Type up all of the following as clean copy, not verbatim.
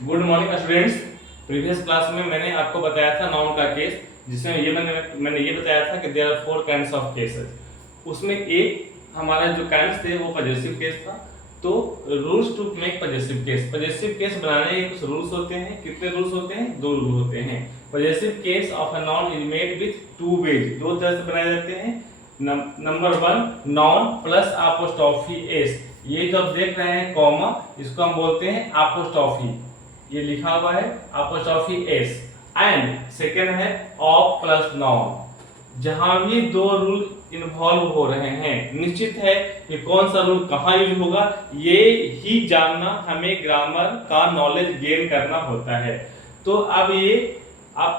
Good morning students. Previous class में मैंने आपको बताया था नाउन का केस, जिसमें मैंने ये बताया था कि there are 4 kinds of cases. उसमें एक हमारा जो काइंड्स थे वो पजेसिव केस था। तो rules to make possessive case बनाने के कुछ रूल्स होते हैं। कितने रूल्स होते हैं? 2 रूल होते हैं। Possessive case of a noun is made with 2 ways, 2 तरह से बनाए जाते हैं। Number 1 noun plus apostrophe s. ये जो आप देख रहे हैं कॉमा, इसको हम बोलते हैं अपोस्ट्रोफी। ये लिखा हुआ है अपोस्ट्रोफी एस। एंड सेकेंड है ऑफ प्लस नाउन। जहां भी 2 रूल इन्वॉल्व हो रहे हैं, निश्चित है कि कौन सा रूल कहां यूज होगा, ये ही जानना हमें ग्रामर का नॉलेज गेन करना होता है। तो अब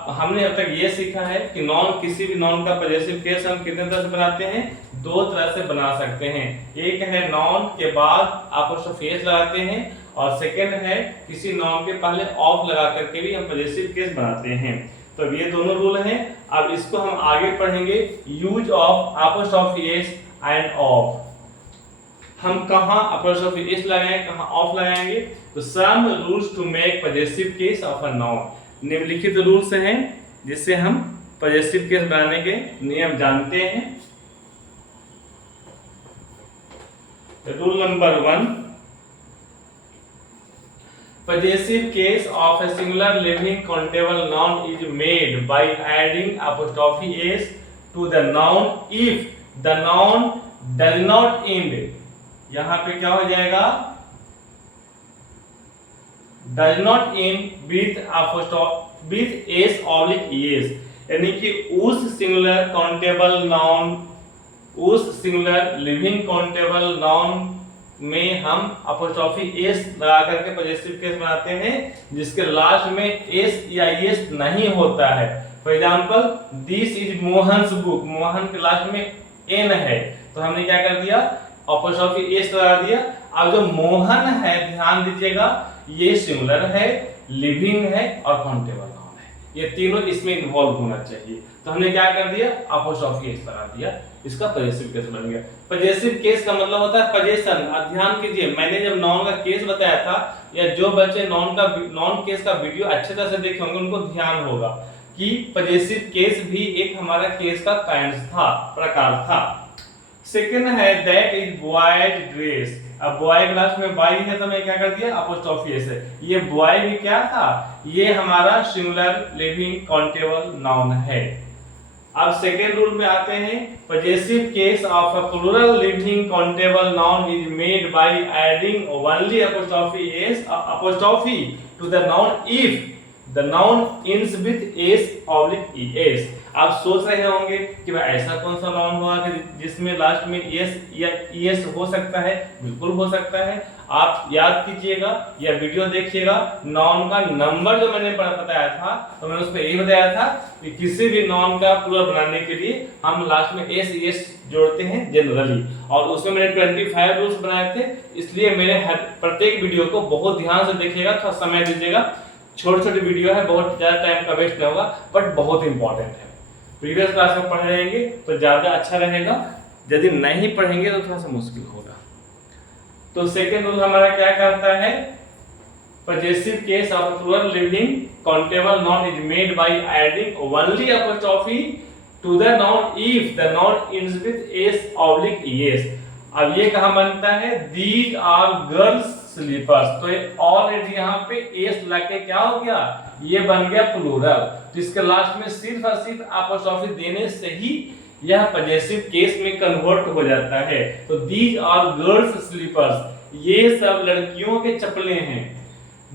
हमने अब तक ये सीखा है कि नॉन, किसी भी नॉन का पजेसिव केस हम कितने तरह से बनाते हैं? 2 तरह से बना सकते हैं। एक है नॉन के बाद अपोस्ट्रोफी एस लगाते हैं, और सेकंड है किसी नॉन के पहले ऑफ लगा करके भी हम पजेसिव केस बनाते हैं। तो ये दोनों रूल हैं। अब इसको हम आगे पढ़ेंगे, use of apostrophe s and of. हम कहां अपोस्ट्रोफी एस लगाएंगे, कहां ऑफ लगाएंगे? तो some rules to make possessive case of a noun. निम्नलिखित रूल्स हैं जिससे हम पजेसिव केस बनाने के नियम जानते हैं। Rule number 1, possessive case of a singular living countable noun is made by adding apostrophe s to the noun if the noun does not end। यहां पे क्या हो जाएगा? does not end with s oblique es, यानी कि उस singular countable noun, उस singular living countable noun में हम अपोस्ट्रोफी एस लगा करके पजेसिव केस बनाते हैं जिसके लास्ट में एस या एस नहीं होता है। For example, this is Mohan's book. Mohan के लास्ट में एन है, तो हमने क्या कर दिया? अपोस्ट्रोफी एस लगा दिया। अब जो मोहन है, ध्यान दीजिएगा, ये सिंगुलर है, लिविंग है और काउंटेबल नाउन है। ये तीनों इसमें इन्वॉल्व होना चाहिए। तो हमने क्या कर दिया? अपोस्ट्रोफी एस लगा दिया। इसका पजेसिव केस बन गया। पजेसिव केस का मतलब होता है पजेशन। ध्यान कीजिए, मैंने जब नॉन का केस बताया था, या जो बच्चे नॉन केस का वीडियो अच्छे तरह से देखे होंगे उनको ध्यान होगा कि पजेसिव केस भी एक हमारा केस का काइंड था, प्रकार था। सेकंड है दैट इज बॉयज ड्रेस। अब बॉय क्लास में बॉय है तो मैं क्या कर दिया? अपोस्ट्रोफी एस है। ये बॉय भी क्या था? ये हमारा सिंगुलर लिविंग काउंटेबल नाउन है। अब सेकेंड रूल में आते हैं, possessive case of a plural living countable noun is made by adding only apostrophe s apostrophe to the noun if the noun ends with s oblique s. आप सोच रहे होंगे कि भाई ऐसा कौन सा नाउन होगा कि जिसमें लास्ट में एस या ईएस हो सकता है? बिल्कुल हो सकता है। आप याद कीजिएगा या वीडियो देखिएगा, नाउन का नंबर जो मैंने बताया था, तो मैंने उसमें यही बताया था कि किसी भी नाउन का प्लूरल बनाने के लिए हम लास्ट में एस ईएस जोड़ते हैं जनरली, और उसमें मैंने 25 रूल्स बनाए थे। इसलिए मेरे हर प्रत्येक वीडियो को बहुत ध्यान से देखिएगा, थोड़ा समय दीजिएगा। छोटे वीडियो है, बहुत ज्यादा टाइम का वेस्ट नहीं होगा, बट बहुत इंपॉर्टेंट है। प्रीवियस क्लास में पढ़ रहेंगे तो ज्यादा अच्छा रहेगा, यदि नहीं पढ़ेंगे तो थोड़ा सा मुश्किल होगा। तो सेकेंड रूल हमारा क्या करता है? Possessive case of plural living countable noun is made by adding only apostrophe to the noun if the noun ends with s oblique s. अब ये कहां बनता है? These are girls slippers. तो ऑलरेडी यहाँ पे एस लगे क्या हो गया? ये बन गया प्लूरल। तो इसके लास्ट में सिर्फ और सिर्फ अपोस्ट्रोफी देने से ही यह पजेसिव केस में कन्वर्ट हो जाता है। तो दीज आर गर्ल्स स्लीपर्स, ये सब लड़कियों के चप्पलें हैं।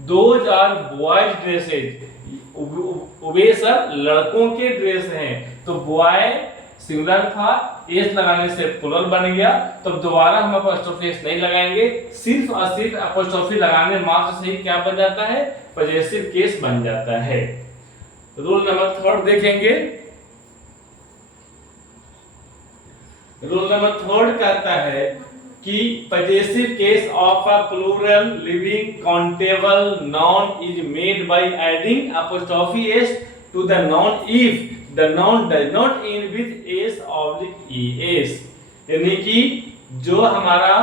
दोज आर बॉयज ड्रेसेज, वे सब लड़कों के ड्रेस हैं। तो बॉय सिंगुलर था, एस लगाने से प्लूरल बन गया। तो दोबारा हम अपोस्ट्रोफी एस नहीं लगाएंगे, सिर्फ और सिर्फ अपोस्ट्रोफी लगाने मात्र से ही क्या बन जाता है? पजेसिव केस बन जाता है। रूल नंबर 3 देखेंगे। रूल नंबर 3 कहता है कि possessive case of a plural living countable noun is made by adding apostrophe s to the noun if the noun does not end with s oblique es। यानी कि जो हमारा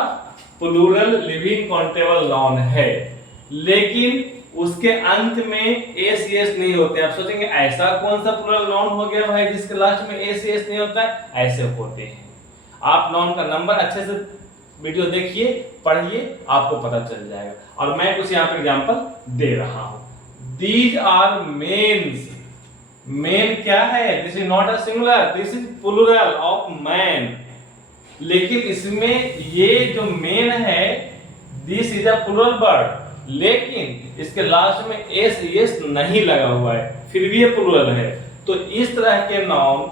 plural living countable noun है, लेकिन उसके अंत में S S नहीं होते। आप सोचेंगे ऐसा कौन सा प्लूरल नाउन हो गया भाई जिसके लास्ट में एस एस नहीं होता है? ऐसे होते हैं। आप नाउन का नंबर अच्छे से वीडियो देखिए, पढ़िए, आपको पता चल जाएगा। और मैं कुछ यहाँ पे एग्जांपल दे रहा हूं। These are mains. मेन क्या है? This is not a singular, this is plural of man. लेकिन इसमें ये जो मेन है, this is a plural word, लेकिन इसके लास्ट में एस एस नहीं लगा हुआ है, फिर भी ये प्लूरल है। तो इस तरह के नाउन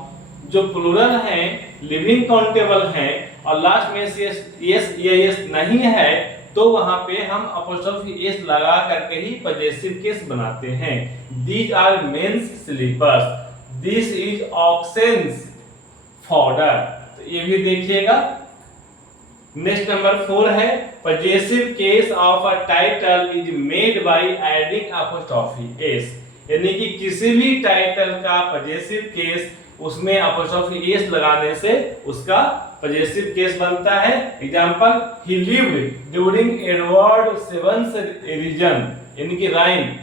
जो प्लूरल हैं, लिविंग काउंटेबल हैं और लास्ट में एस एस नहीं है, तो वहां पे हम अपोस्ट्रोफी एस लगा करके ही पजेसिव केस बनाते हैं। These are men's slippers, this is oxen's fodder. तो ये भी देखिएगा। नेक्स्ट नंबर 4 है possessive case of a title is made by adding apostrophe s. यानी कि किसी भी टाइटल का पजेसिव केस उसमें अपोस्ट्रोफी एस लगाने से उसका पजेसिव केस बनता है। Example, he lived during Edward seventh reign, यानी कि राइन।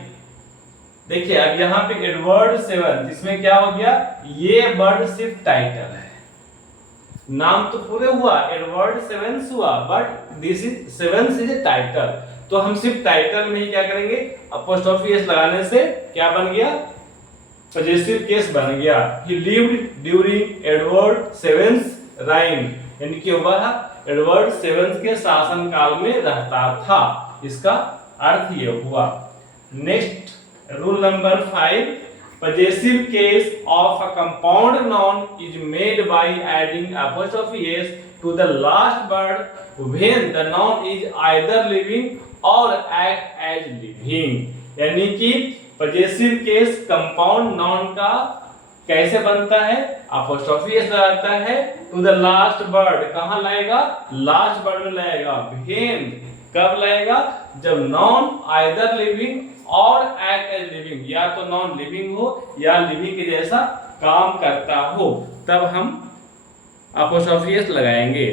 देखिए अब यहाँ पे एडवर्ड सेवंथ, इसमें क्या हो गया? ये वर्ड सिर्फ टाइटल है, नाम तो पूरे हुआ, एडवर्ड सेवंथ हुआ, but this is seventh is a title. तो हम सिर्फ टाइटल में ही क्या करेंगे? अपोस्ट्रोफी एस लगाने से क्या बन गया? पजेसिव केस बन गया। He lived during Edward seventh reign, यानी कि वह एडवर्ड सेवंथ के शासन काल में रहता था। इसका अर्थ ये हुआ। Next rule number 5, possessive case of a compound noun is made by adding apostrophe s to the last word when the noun is either living or act as living। यानी कि possessive case compound noun का कैसे बनता है? apostrophe s लगाता है to the last word। कहाँ लाएगा? last word में लाएगा। when कब लाएगा? जब noun either living और एक्ट एज लिविंग, या तो नॉन लिविंग हो या लिविंग के जैसा काम करता हो, तब हम अपोस्ट्रोफी एस लगाएंगे।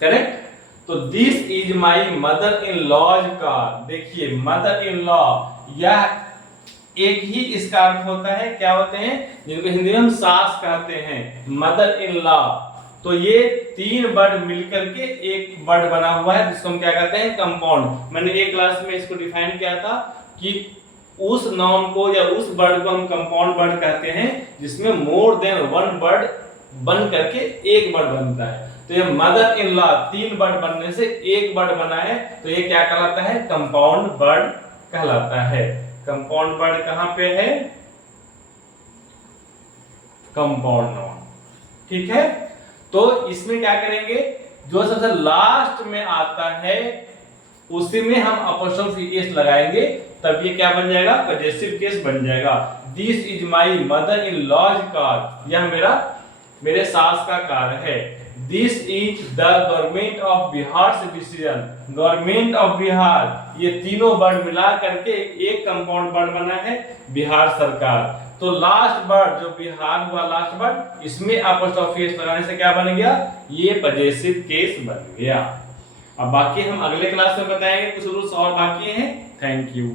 करेक्ट? तो this is my mother in law's का, देखिए मदर इन लॉ, यह एक ही इसका अर्थ होता है। क्या होते हैं? जिनको हिंदी में हम सास कहते हैं, मदर इन लॉ। तो ये 3 वर्ड मिलकर के एक वर्ड बना हुआ है जिसको हम क्या कहते हैं? कंपाउंड। मैंने एक क्लास में इसको डिफाइन किया था कि उस नाउन को या उस वर्ड को हम कंपाउंड वर्ड कहते हैं जिसमें मोर देन 1 वर्ड बन करके एक वर्ड बनता है। तो ये मदर इन लॉ 3 वर्ड बनने से एक वर्ड बना है, तो ये क्या कहलाता है? कंपाउंड वर्ड कहलाता है। कंपाउंड वर्ड कहां पे है? Compound noun. ठीक है? तो इसमें क्या करेंगे? जो सबसे लास्ट में आता है उसी में हम अपोस्ट्रोफी एस लगाएंगे, तब ये क्या बन जाएगा? पजेसिव केस बन जाएगा। This is my mother in law's car, यह मेरे सास का कार है। This is the government of Bihar से डिसीजन, गवर्नमेंट ऑफ बिहार, ये तीनों वर्ड मिला करके एक कंपाउंड वर्ड बना है, बिहार सरकार। तो लास्ट वर्ड जो बिहार हुआ लास्ट वर्ड, इसमें अपोस्ट्रोफी एस लगाने से क्या बन गया? ये पजेसिव केस बन गया। अब बाकी हम अगले क्लास में बताएंगे, कुछ रूल्स और बाकी हैं। Thank you.